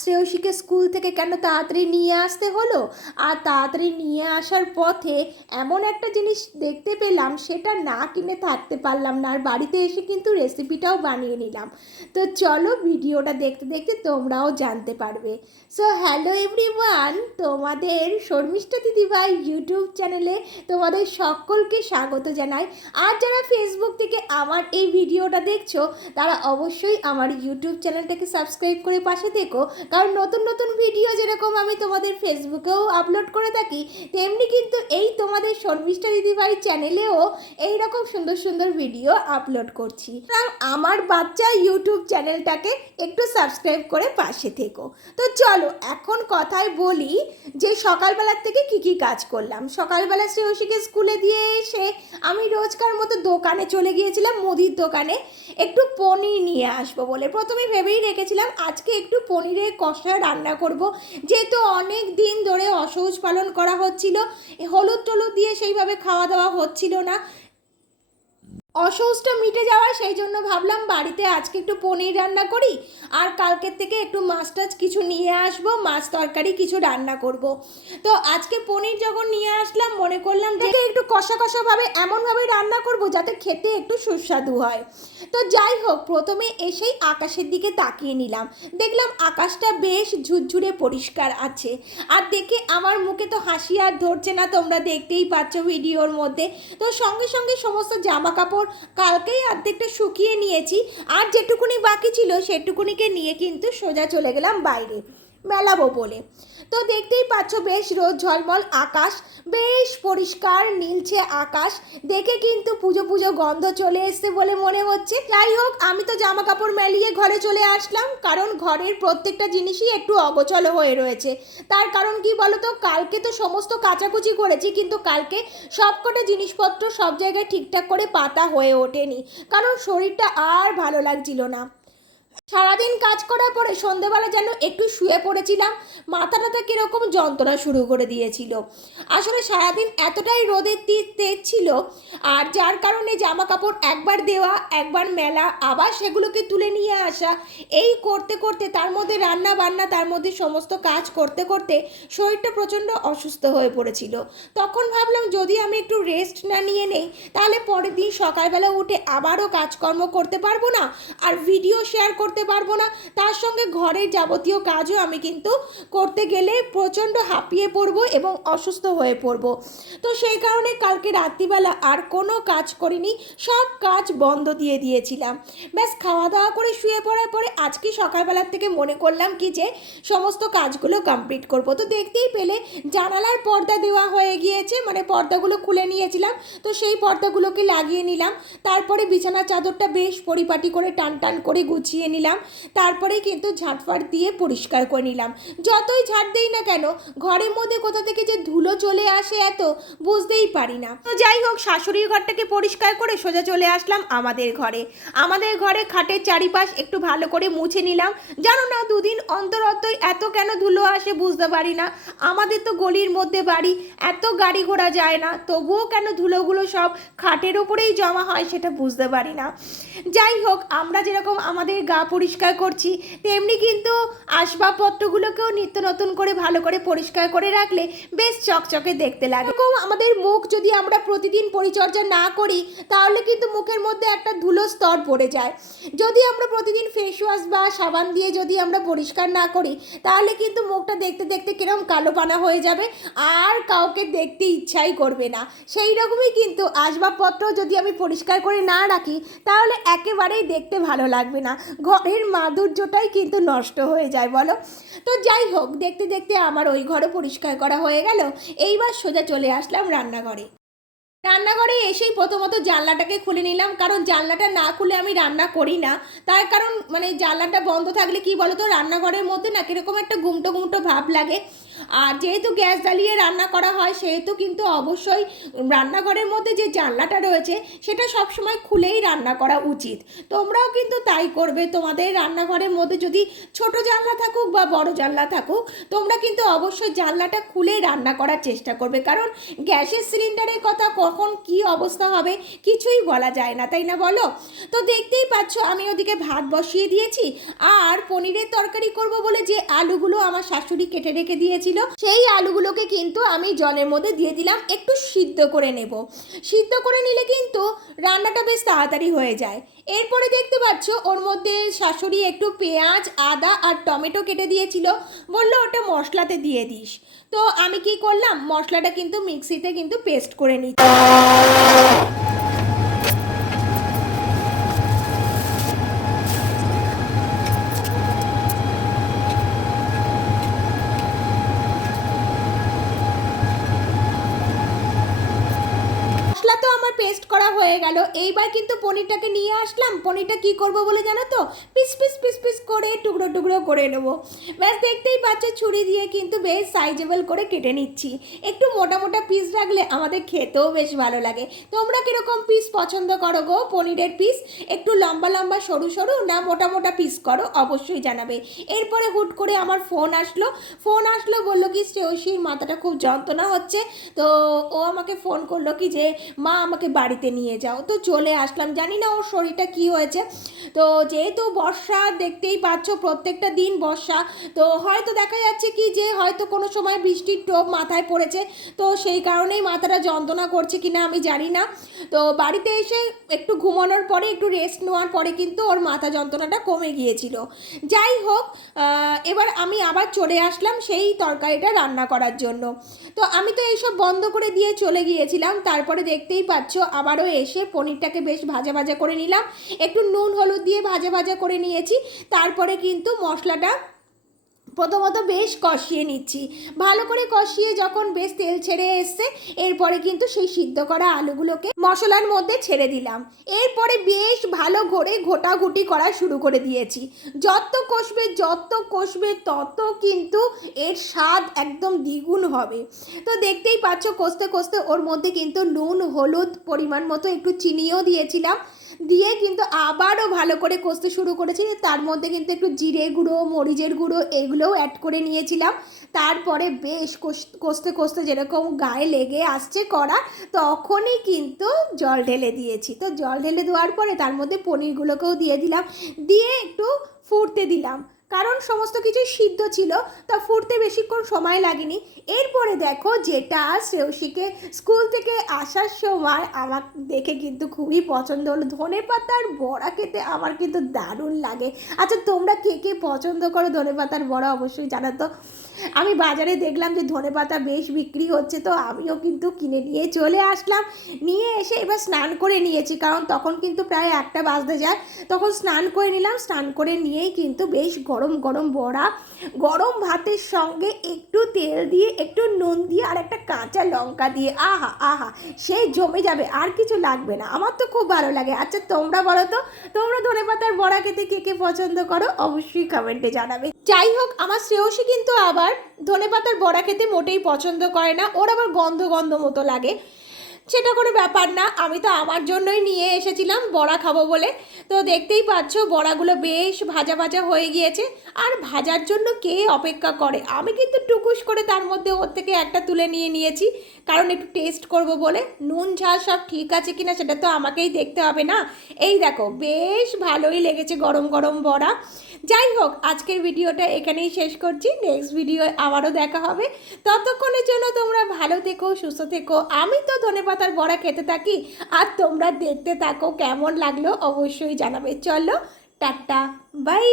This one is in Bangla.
শ্রেয়সীকে স্কুল থেকে কেন তাড়াতাড়ি নিয়ে আসতে হলো, আর তাড়াতাড়ি নিয়ে আসার পথে এমন একটা জিনিস দেখতে পেলাম, সেটা না কিনে থাকতে পারলাম না, আর বাড়িতে এসে কিন্তু রেসিপিটাও বানিয়ে নিলাম। তো চলো ভিডিওটা দেখতে দেখতে তোমরাও জানতে পারবে। সো হ্যালো এভরিওয়ান, তোমাদের শর্মিষ্ঠা দিদিভাই ইউটিউব চ্যানেলে তোমাদের সকলকে স্বাগত জানাই। আর যারা ফেসবুক থেকে আমার এই ভিডিওটা দেখছো তারা অবশ্যই আমার ইউটিউব চ্যানেলটাকে সাবস্ক্রাইব করে পাশে থেকো, কারণ নতুন নতুন ভিডিও যেরকম আমি তোমাদের ফেসবুকেও আপলোড করে থাকি, তেমনি কিন্তু এই তোমাদের শর্মিষ্ঠা দিদিভাই চ্যানেলেও এইরকম সুন্দর সুন্দর ভিডিও আপলোড করছি। আমার বাচ্চা ইউটিউব চ্যানেলটাকে একটু সাবস্ক্রাইব করে পাশে থেকো। তো চলো এখন কথায় বলি যে সকালবেলার থেকে কি কি কাজ করলাম। সকালবেলা শ্রেয়সীকে স্কুলে দিয়ে এসে আমি রোজকার মতো দোকানে চলে গিয়েছিলাম, মুদির দোকানে একটু পনির নিয়ে আসবো বলে। প্রথমে ভেবেই রেখেছিলাম আজকে একটু পনিরের কষা রান্না করব, যেহেতু অনেক দিন ধরে অসহজ পালন করা হচ্ছিল, হলুদ টলুদ দিয়ে সেইভাবে খাওয়া দাওয়া হচ্ছিল না, অসহজটা মিটে যাওয়ায় সেই জন্য ভাবলাম বাড়িতে আজকে একটু পনির রান্না করি, আর কালকের থেকে একটু মাছ টাছ কিছু নিয়ে আসবো, মাছ তরকারি কিছু রান্না করব। তো আজকে পনির যখন নিয়ে আসলাম মনে করলাম যে একটু কষা কষাভাবে এমনভাবে রান্না করব যাতে খেতে একটু সুস্বাদু হয়। তো যাই হোক, প্রথমে এসেই আকাশের দিকে তাকিয়ে নিলাম, দেখলাম আকাশটা বেশ ঝুরঝুরে পরিষ্কার আছে, আর দেখে আমার মুখে তো হাসি আর ধরছে না, তোমরা দেখতেই পাচ্ছ ভিডিওর মধ্যে। তো সঙ্গে সঙ্গে সমস্ত জামা কাপড় কালকেই অর্ধেকটা শুকিয়ে নিয়েছি, আর যেটুকুনি বাকি ছিল সেটুকুনিকে নিয়ে কিন্তু সোজা চলে গেলাম বাইরে মেলাবো বলে। তো দেখতেই পাচ্ছ বেশ রোদ ঝলমল আকাশ, বেশ পরিষ্কার নীলছে আকাশ, দেখে কিন্তু পুজো পুজো গন্ধ চলে এসছে বলে মনে হচ্ছে। যাই হোক, আমি তো জামা কাপড় মেলিয়ে ঘরে চলে আসলাম, কারণ ঘরের প্রত্যেকটা জিনিসই একটু অগোছালো হয়ে রয়েছে। তার কারণ কি বলতো, কালকে তো সমস্ত কাচাকুচি করেছি, কিন্তু কালকে সবকটা জিনিসপত্র সব জায়গায় ঠিকঠাক করে পাতা হয়ে ওঠেনি, কারণ শরীরটা আর ভালো লাগছিল না। সারাদিন কাজ করার পরে সন্ধেবেলা যেন একটু শুয়ে পড়েছিলাম, মাথাটাতে কীরকম যন্ত্রণা শুরু করে দিয়েছিল। আসলে সারাদিন এতটাই রোদের তেজ ছিল, আর যার কারণে জামা কাপড় একবার দেওয়া একবার মেলা আবার সেগুলোকে তুলে নিয়ে আসা, এই করতে করতে তার মধ্যে রান্না বান্না, তার মধ্যে সমস্ত কাজ করতে করতে শরীরটা প্রচণ্ড অসুস্থ হয়ে পড়েছিল। তখন ভাবলাম যদি আমি একটু রেস্ট না নিয়ে নেই তাহলে পরের দিন সকালবেলা উঠে আবারও কাজকর্ম করতে পারবো না, আর ভিডিও শেয়ার করতে পারবো না, তার সঙ্গে ঘরের যাবতীয় কাজও আমি কিন্তু করতে গেলে প্রচণ্ড হাঁপিয়ে পড়বো এবং অসুস্থ হয়ে পড়বো। তো সেই কারণে কালকে রাত্রিবেলা আর কোনো কাজ করিনি, সব কাজ বন্ধ দিয়ে দিয়েছিলাম। ব্যাস খাওয়া দাওয়া করে শুয়ে পড়ার পরে আজকে সকালবেলার থেকে মনে করলাম কি যে সমস্ত কাজগুলো কমপ্লিট করব। তো দেখতেই পেলে জানালার পর্দা দেওয়া হয়ে গিয়েছে, মানে পর্দাগুলো খুলে নিয়েছিলাম, তো সেই পর্দাগুলোকে লাগিয়ে নিলাম। তারপরে বিছানার চাদরটা বেশ পরিপাটি করে টান টান করে গুছিয়ে নিলাম, তারপরে কিন্তু ঝাঁটফাট দিয়ে পরিষ্কার করে নিলাম। যতই ঝাঁট দেই না কেন ঘরের মধ্যে কোথা থেকে যে ধুলো চলে আসে এত বুঝতেই পারি না। তো যাই হোক, শাশুড়ির ঘরটাকে পরিষ্কার করে সোজা চলে আসলাম আমাদের ঘরে। আমাদের ঘরে খাটের চারিপাশ একটু ভালো করে মুছে নিলাম। জানো না, দুদিন অন্তর অন্তর এত কেন ধুলো আসে বুঝতে পারি না। আমাদের তো গলির মধ্যে বাড়ি, এত গাড়ি ঘোড়া যায় না, তবুও কেন ধুলোগুলো সব খাটের ওপরেই জমা হয় সেটা বুঝতে পারি না। যাই হোক, আমরা যেরকম আমাদের গা পরিষ্কার করছি, তেমনি কিন্তু আসবাবপত্রগুলোকেও নিত্য নতুন করে ভালো করে পরিষ্কার করে রাখলে বেশ চকচকে দেখতে লাগে। এরকম আমাদের মুখ যদি আমরা প্রতিদিন পরিচর্যা না করি তাহলে কিন্তু মুখের মধ্যে একটা ধুলো স্তর পড়ে যায়। যদি আমরা প্রতিদিন ফেস ওয়াশ বা সাবান দিয়ে যদি আমরা পরিষ্কার না করি তাহলে কিন্তু মুখটা দেখতে দেখতে কিরকম কালো পানা হয়ে যাবে, আর কাউকে দেখতে ইচ্ছাই করবে না। সেই রকমই কিন্তু আসবাবপত্র যদি আমি পরিষ্কার করে না রাখি তাহলে একেবারেই দেখতে ভালো লাগবে না, ঘরের মাধুর্যটাই কিন্তু নষ্ট হয়ে যায় বলো। তো যাই হোক, দেখতে দেখতে আমার ওই ঘরও পরিষ্কার করা হয়ে গেল। এইবার সোজা চলে আসলাম রান্নাঘরে। রান্নাঘরে এসেই প্রথমত জানলাটাকে খুলে নিলাম, কারণ জানলাটা না খুলে আমি রান্না করি না। তার কারণ মানে জানলাটা বন্ধ থাকলে কি বলো তো, রান্নাঘরের মধ্যে না কীরকম একটা গুমটো গুমটো ভাব লাগে। আর যেহেতু গ্যাস জ্বালিয়ে রান্না করা হয় সেহেতু কিন্তু অবশ্যই রান্নাঘরের মধ্যে যে জানলাটা রয়েছে সেটা সবসময় খুলেই রান্না করা উচিত। তোমরাও কিন্তু তাই করবে, তোমাদের রান্নাঘরের মধ্যে যদি ছোট জানলা থাকুক বা বড় জানলা থাকুক, তোমরা কিন্তু অবশ্যই জানলাটা খুলে রান্না করার চেষ্টা করবে, কারণ গ্যাসের সিলিন্ডারের কথা কখন কি অবস্থা হবে কিছুই বলা যায় না, তাই না বলো? তো দেখতেই পাচ্ছ আমি ওদিকে ভাত বসিয়ে দিয়েছি, আর পনিরের তরকারি করব বলে যে আলুগুলো আমার শাশুড়ি কেটে রেখে দিয়েছিল সেই আলুগুলোকে কিন্তু আমি জলের মধ্যে দিয়ে দিলাম, একটু সিদ্ধ করে নেব। সিদ্ধ করে নিলে কিন্তু রান্নাটা বেশ তাড়াতাড়ি হয়ে যায়। এরপরে দেখতে পাচ্ছ ওর মধ্যে শাশুড়ি একটু পেঁয়াজ, আদা আর টমেটো কেটে দিয়েছিল, বললো ওটা মশলাতে দিয়ে দিস। তো আমি কি করলাম, মশলাটা কিন্তু মিক্সিতে কিন্তু পেস্ট করে নিচ্ছি। মশলা তো আমার পেস্ট করা হয়ে গেল, এইবার কিন্তু পনিরটাকে নিয়ে আসলাম। পনিরটা কি করব বলে জানো তো, পিস পিস পিস পিস করে টুকরো টুকরো করে নেবো। ব্যাস দেখতেই পাচ্ছ ছুরি দিয়ে কিন্তু বেশ সাইজেবল করে কেটে নিচ্ছি। একটু মোটা মোটা পিস রাখলে আমাদের খেতেও বেশ ভালো লাগে। তোমরা কীরকম পিস পছন্দ করো গো পনিরের পিস? একটু লম্বা লম্বা সরু সরু না মোটা মোটা পিস করো, অবশ্যই জানাবে। এরপরে হুট করে আমার ফোন আসলো, বললো কি শ্রেয়সীর মাথাটা খুব যন্ত্রণা হচ্ছে। তো ও আমাকে ফোন করলো কি যে মা আমাকে বাড়িতে নিয়ে যাও। তো চলে আসলাম, জানি না ওর শরীরটা কি হয়েছে। তো যেহেতু বর্ষা, দেখতেই পাচ্ছ প্রত্যেকটা দিন বর্ষা, তো হয়তো দেখা যাচ্ছে কি যে হয়তো কোনো সময় বৃষ্টির টোপ মাথায় পড়েছে, তো সেই কারণেই মাথাটা যন্ত্রণা করছে কিনা আমি জানি না। তো বাড়িতে এসে একটু ঘুমানোর পরে, একটু রেস্ট নেওয়ার পরে কিন্তু ওর মাথা যন্ত্রণাটা কমে গিয়েছিল। যাই হোক, এবার আমি আবার চলে আসলাম সেই তরকারিটা রান্না করার জন্য। তো আমি তো এইসব বন্ধ করে দিয়ে চলে গিয়েছিলাম। তারপরে দেখতেই পাচ্ছ আবারও এসে পনিরটাকে বেশ ভাজা ভাজা করে নিলাম, একটু নুন হলুদ দিয়ে ভাজা ভাজা করে নিয়েছি। তারপরে কিন্তু মশলাটা প্রথমত বেশ কষিয়ে নিচ্ছি, ভালো করে কষিয়ে যখন বেশ তেল ছেড়ে এসছে, এরপরে কিন্তু সেই সিদ্ধ করা আলুগুলোকে মশলার মধ্যে ছেড়ে দিলাম। এরপরে বেশ ভালো করে ঘোটাঘুটি করা শুরু করে দিয়েছি। যত কষবে তত কিন্তু এর স্বাদ একদম দ্বিগুণ হবে। তো দেখতেই পাচ্ছ কষতে কষতে ওর মধ্যে কিন্তু নুন হলুদ পরিমাণ মতো একটু চিনিও দিয়েছিলাম, দিয়ে কিন্তু আবারও ভালো করে কষতে শুরু করেছি। তার মধ্যে কিন্তু একটু জিরে গুঁড়ো, মরিচের গুঁড়ো এগুলোও অ্যাড করে নিয়েছিলাম। তারপরে বেশ কষতে কষতে যেরকম গায়ে লেগে আসছে কড়া, তখনই কিন্তু জল ঢেলে দিয়েছি। তো জল ঢেলে দেওয়ার পরে তার মধ্যে পনিরগুলোকেও দিয়ে দিলাম, দিয়ে একটু ফুটতে দিলাম, কারণ সমস্ত কিছুই সিদ্ধ ছিল, তা ফুটতে বেশিক্ষণ সময় লাগেনি। এরপরে দেখো যেটা শ্রেয়সীকে স্কুল থেকে আসার সময় আমার দেখে কিন্তু খুবই পছন্দ হলো, ধনেপাতার বড়া খেতে আমার কিন্তু দারুণ লাগে। আচ্ছা তোমরা কে কে পছন্দ করো ধনেপাতার বড়া অবশ্যই জানাতো। আমি বাজারে দেখলাম যে ধনেপাতা বেশ বিক্রি হচ্ছে, তো আমিও কিন্তু কিনে নিয়ে চলে আসলাম। নিয়ে এসে এবার স্নান করে নিয়েছি, কারণ তখন কিন্তু প্রায় 1টা বাজতে যায়। তখন স্নান করে নিলাম, স্নান করে নিয়েই কিন্তু বেশ গরম গরম বড়া, গরম ভাতের সঙ্গে একটু তেল দিয়ে, একটু নুন দিয়ে আর একটা কাঁচা লঙ্কা দিয়ে, আহা আহা সে জমে যাবে, আর কিছু লাগবে না। আমার তো খুব ভালো লাগে। আচ্ছা তোমরা বলো তো, তোমরা ধনেপাতার বড়া খেতে কে কে পছন্দ করো, অবশ্যই কমেন্টে জানাবে। যাই হোক, আমার শ্রেয়সী কিন্তু আবার ধনেপাতার বড়া খেতে মোটেই পছন্দ করে না, ওর আবার গন্ধ গন্ধ মতো লাগে। সেটা কোনো ব্যাপার না, আমি তো আমার জন্যই নিয়ে এসেছিলাম বড়া খাবো বলে। তো দেখতেই পাচ্ছ বড়াগুলো বেশ ভাজা ভাজা হয়ে গিয়েছে, আর ভাজার জন্য কে অপেক্ষা করে। আমি কিন্তু টুকুস করে তার মধ্যে ওর থেকে একটা তুলে নিয়েছি, কারণ একটু টেস্ট করব বলে। নুন ঝাল সব ঠিক আছে কিনা সেটা তো আমাকেই দেখতে হবে না। এই দেখো বেশ ভালোই লেগেছে গরম গরম বড়া। যাই হোক, আজকের ভিডিওটা এখানেই শেষ করছি, নেক্সট ভিডিও আবারও দেখা হবে। ততক্ষণের জন্য তোমরা ভালো থেকো, সুস্থ থেকো। আমি তো ধনেপাতার বড়া খেতে থাকি, আর তোমরা দেখতে থাকো, কেমন লাগলো অবশ্যই জানাবে। চলো টাটা, বাই।